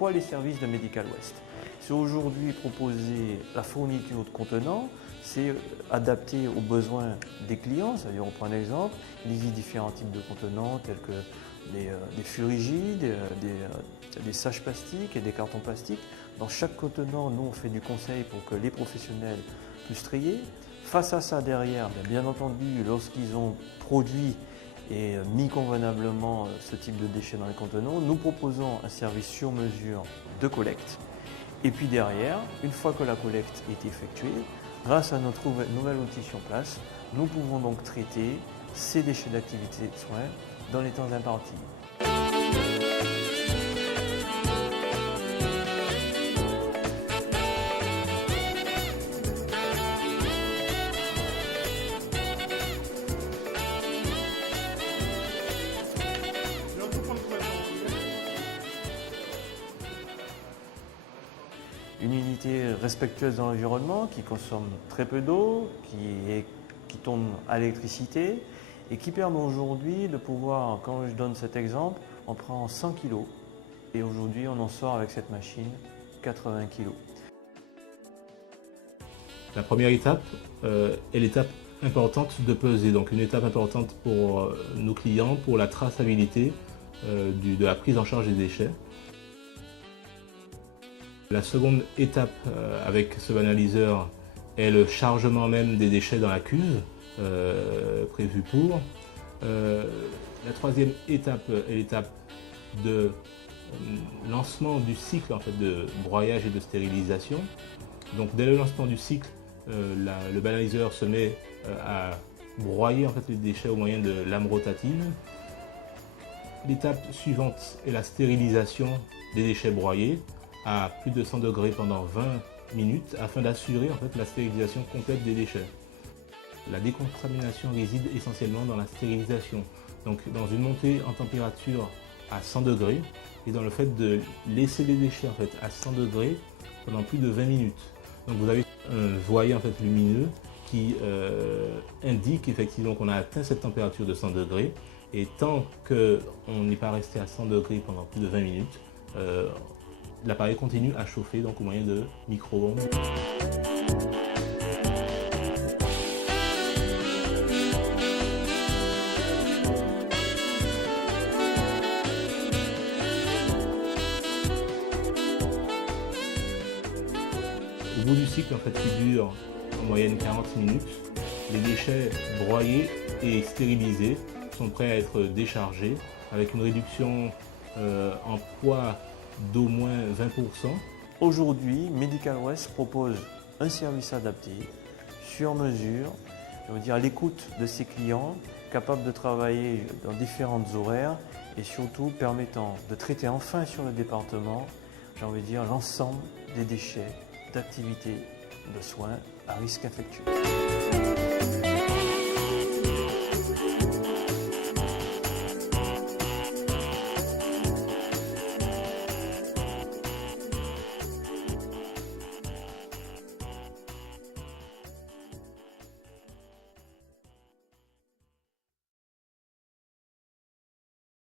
quoi les services de Medical Waste? C'est aujourd'hui proposer la fourniture de contenants, c'est adapté aux besoins des clients. C'est-à-dire, on prend un exemple, il existe différents types de contenants tels que des fûts rigides, des saches plastiques et des cartons plastiques. Dans chaque contenant, nous on fait du conseil pour que les professionnels puissent trier. Face à ça, derrière, bien entendu, lorsqu'ils ont produit et mis convenablement ce type de déchets dans les contenants, nous proposons un service sur mesure de collecte. Et puis derrière, une fois que la collecte est effectuée, grâce à notre nouvel outil sur place, nous pouvons donc traiter ces déchets d'activité de soins dans les temps impartis. Une unité respectueuse de l'environnement qui consomme très peu d'eau, qui tourne à l'électricité et qui permet aujourd'hui de pouvoir, quand je donne cet exemple, on prend 100 kg et aujourd'hui on en sort avec cette machine 80 kg. La première étape est l'étape importante de peser, donc une étape importante pour nos clients, pour la traçabilité de la prise en charge des déchets. La seconde étape avec ce banaliseur est le chargement même des déchets dans la cuve prévue pour. La troisième étape est l'étape de lancement du cycle en fait, de broyage et de stérilisation. Donc dès le lancement du cycle, le banaliseur se met à broyer en fait, les déchets au moyen de lames rotatives. L'étape suivante est la stérilisation des déchets broyés à plus de 100 degrés pendant 20 minutes afin d'assurer en fait, la stérilisation complète des déchets. La décontamination réside essentiellement dans la stérilisation, donc dans une montée en température à 100 degrés et dans le fait de laisser les déchets en fait, à 100 degrés pendant plus de 20 minutes. Donc vous avez un voyer en fait, lumineux qui indique effectivement qu'on a atteint cette température de 100 degrés et tant qu'on n'est pas resté à 100 degrés pendant plus de 20 minutes, l'appareil continue à chauffer donc au moyen de micro-ondes. Au bout du cycle en fait, qui dure en moyenne 40 minutes, les déchets broyés et stérilisés sont prêts à être déchargés avec une réduction en poids d'au moins 20%. Aujourd'hui, Medical Waste propose un service adapté, sur mesure, je veux dire à l'écoute de ses clients, capable de travailler dans différentes horaires et surtout permettant de traiter enfin sur le département, j'ai envie de dire, l'ensemble des déchets d'activités de soins à risque infectieux.